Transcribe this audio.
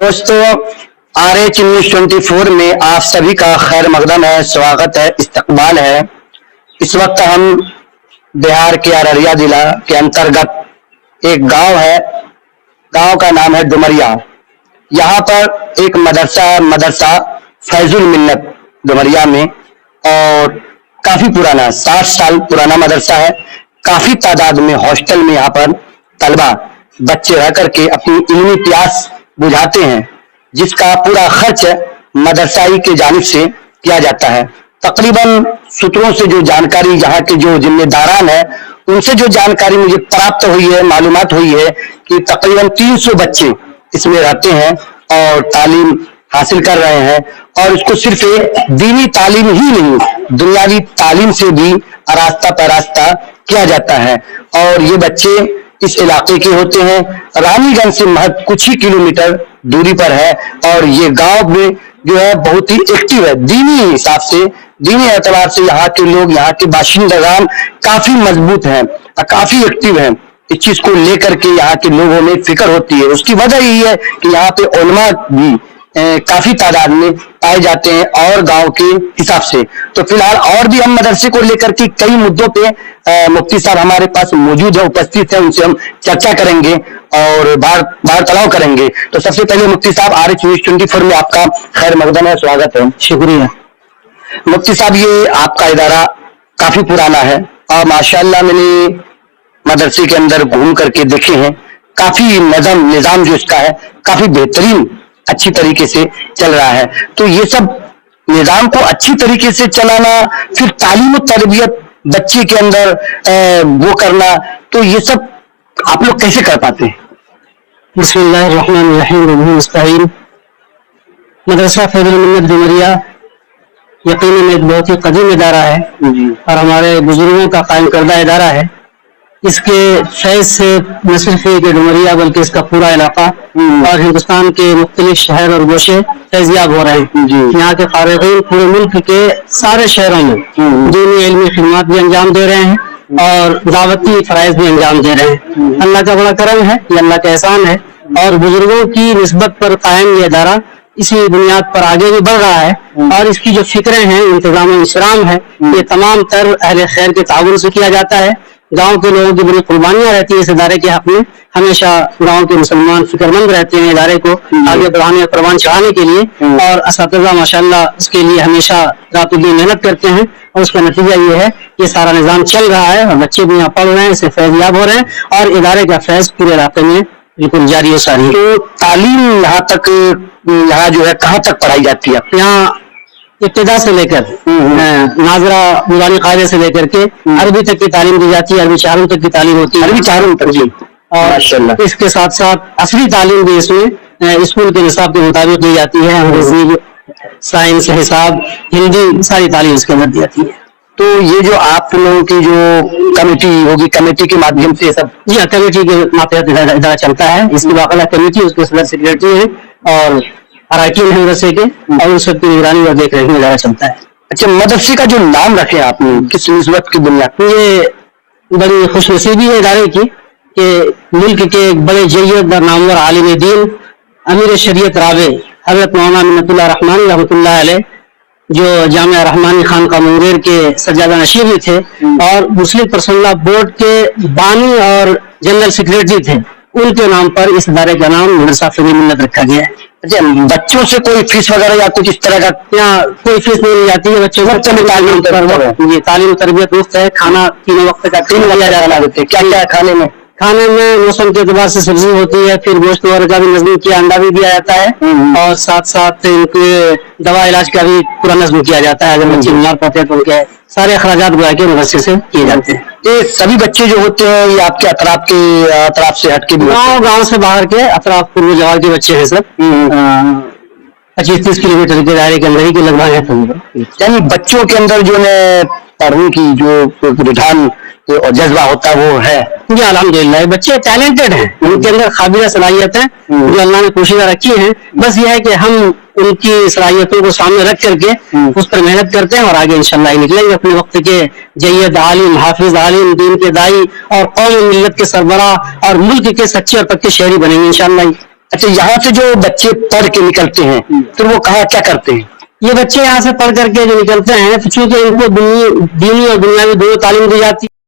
दोस्तों RH news 24 में आप सभी का खैर मकदम है, स्वागत है, इस्तकबाल है। इस वक्त हम बिहार के अररिया जिला के अंतर्गत एक गांव है, गांव का नाम है डुमरिया। यहाँ पर एक मदरसा फैजुल मिन्नत डुमरिया में, और काफी पुराना 60 साल पुराना मदरसा है। काफी तादाद में हॉस्टल में यहाँ पर तलबा बच्चे रह करके अपनी इल्मी प्यास बुझाते हैं, जिसका पूरा खर्च मदरसाई के जानिब से किया जाता है। तकरीबन सूत्रों से जो जानकारी, यहाँ के जो जिम्मेदारान है उनसे जो जानकारी मुझे प्राप्त हुई है, मालूमात हुई है कि तकरीबन 300 बच्चे इसमें रहते हैं और तालीम हासिल कर रहे हैं। और इसको सिर्फ दीनी तालीम ही नहीं, दुनियावी तालीम से भी आरास्ता परास्ता किया जाता है। और ये बच्चे इस इलाके के होते हैं। रानीगंज से महज कुछ ही किलोमीटर दूरी पर है, और ये गांव में जो है बहुत ही एक्टिव है दीनी हिसाब से, दीनी एतबार से। यहाँ के लोग, यहाँ के बाशिंदगान काफी मजबूत हैं, काफी एक्टिव हैं। इस चीज को लेकर के यहाँ के लोगों में फिक्र होती है। उसकी वजह यही है कि यहाँ पे उलमा भी काफी तादाद में पाए जाते हैं और गांव के हिसाब से। तो फिलहाल और भी हम मदरसे को लेकर के कई मुद्दों पे मुफ्ती साहब हमारे पास मौजूद है, उपस्थित है, उनसे हम चर्चा करेंगे और वार्तालाप करेंगे। तो सबसे पहले मुफ्ती साहब, RH न्यूज 24 में आपका खैर मकदम है, स्वागत है। शुक्रिया। मुफ्ती साहब, ये आपका इदारा काफी पुराना है और माशाअल्लाह मैंने मदरसे के अंदर घूम करके देखे हैं, काफी निजाम जो इसका है काफी बेहतरीन अच्छी तरीके से चल रहा है। तो ये सब निजाम को अच्छी तरीके से चलाना, फिर तालीम और तरबियत बच्चे के अंदर वो करना, तो ये सब आप लोग कैसे कर पाते हैं? बिस्मिल्लाहिर्रहमानिर्रहीम। मदरसा फैजुल मिन्नत डुमरिया यकीनन एक बहुत ही कदीम इदारा है और हमारे बुजुर्गों का कायम करदा इदारा है। इसके फैज से न सिर्फ डुमरिया बल्कि इसका पूरा इलाका और हिंदुस्तान के मुख्तलिफ शहर और गोशे फैजियाब हो रहे हैं। यहाँ के फारिगीन पूरे मुल्क के सारे शहरों में दीनी इल्मी खिदमत भी अंजाम दे रहे हैं और दावती फराइज भी अंजाम दे रहे हैं। अल्लाह का बड़ा करम है, ये अल्लाह का एहसान है। और बुजुर्गों की निस्बत पर कायम ये इदारा इसी बुनियाद पर आगे भी बढ़ रहा है। और इसकी जो फिक्रें हैं, इंतजाम इंसराम है, ये तमाम तर अहले खैर के ताउन से किया जाता है। गांव के लोगों की बड़ी कुर्बानियां रहती है इस इदारे के हक में। हमेशा गांव के मुसलमान फिक्रमंद रहते हैं इदारे को आगे बढ़ाने और कुर्बान चढ़ाने के लिए, और असातिज़ा माशाअल्लाह इसके लिए हमेशा रात दिन मेहनत करते हैं। और उसका नतीजा ये है कि सारा निजाम चल रहा है और बच्चे भी यहाँ पढ़ रहे हैं, इससे फैज़याब हो रहे हैं और इदारे का फैज़ पूरे इलाके में बिल्कुल जारी है सारी। तो तालीम यहाँ तक, यहाँ जो है कहाँ तक पढ़ाई जाती है? यहाँ इब्तिदा से लेकर नाजरा नुरानी कायदे से लेकर के अरबी तक की तालीम दी जाती है। अरबी चारों तक की तालीम होती है, अरबी चारों तक जी। और इसके साथ साथ असली तालीम भी इसमें स्कूल के निसाब के मुताबिक दी जाती है। अंग्रेजी, साइंस, हिसाब, हिंदी, सारी तालीम इसके अंदर दी जाती है। तो ये जो आप लोगों की जो कमेटी होगी, कमेटी के माध्यम से सब? जी हाँ, कमेटी के मातहत इदारा चलता है। इसकी बाकायदा कमेटी, उसके सदर सेक्रेटरी है और RIT मदरसे के, और उन सबकी निगरानी और देख रेख में इदारा चलता है। अच्छा, मदरसे का जो नाम रखे आपने किस निस्बत की बुनियाद पे? ये बड़ी खुशनसीबी है इदारे की कि मुल्क के एक बड़े जय्यद और नामवर आलिम दीन अमीर शरीयत रावे हज़रत मौलाना मिन्नतुल्लाह रहमानी रहमतुल्लाह अलैह, जो जामिया रहमानी खान का मुंगेर के सज्जादा नशीर भी थे और मुस्लिम पर्सनल बोर्ड के बानी और जनरल सेक्रेटरी थे, उनके नाम पर इस इदारे का नाम मदरसा फैजुल मिन्नत रखा गया है। अच्छा, बच्चों से कोई फीस वगैरह या कुछ इस तरह का? यहाँ कोई फीस नहीं ली जाती है। बच्चों को तालीम तरबियत मुफ्त है। खाना तीनों वक्त का 3 दिया जा रहा है। क्या क्या खाने में? खाने में मौसम के एतबार से सब्जी होती है, फिर गोश्त वगैरह का भी नज़म किया, अंडा भी दिया जाता है और साथ साथ इनके दवा इलाज का भी पूरा नज़म किया जाता है। अगर बच्चे बीमार पड़ते हैं तो उनके सारे अखराजात गोया के मदरसे से किए जाते हैं। ये सभी बच्चे जो होते हैं ये आपके अतराफ से हटके भी? गाँव से बाहर के अतराफ पूर्व जवार के बच्चे हैं सब। 25-30 किलोमीटर के दायरे के अंदर ही के लगभग है। यानी बच्चों के अंदर जो है पढ़ने की जो रुझान और जज्बा होता है वो है? जी अल्हम्दुलिल्लाह, बच्चे टैलेंटेड हैं, उनके अंदर काबिल सलाहियत है जो अल्लाह ने पोशीदा रखी है। बस ये है कि हम उनकी सलाहियतों को सामने रख करके उस पर मेहनत करते हैं और आगे इंशाअल्लाह निकलेंगे अपने वक्त के जय्यद आलिम, हाफिज आलिम, दीन के दाई और कौम मिल्लत के सरबराह और मुल्क के सच्चे और पक्के शहरी बनेंगे इंशाअल्लाह। اچھا یہاں سے جو بچے پڑھ کے نکلتے ہیں تو وہ کہاں کیا کرتے ہیں؟ یہ بچے یہاں سے پڑھ کر کے جو نکلتے ہیں چونکہ ان کو دینی اور دنیاوی دونوں تعلیم دی جاتی ہے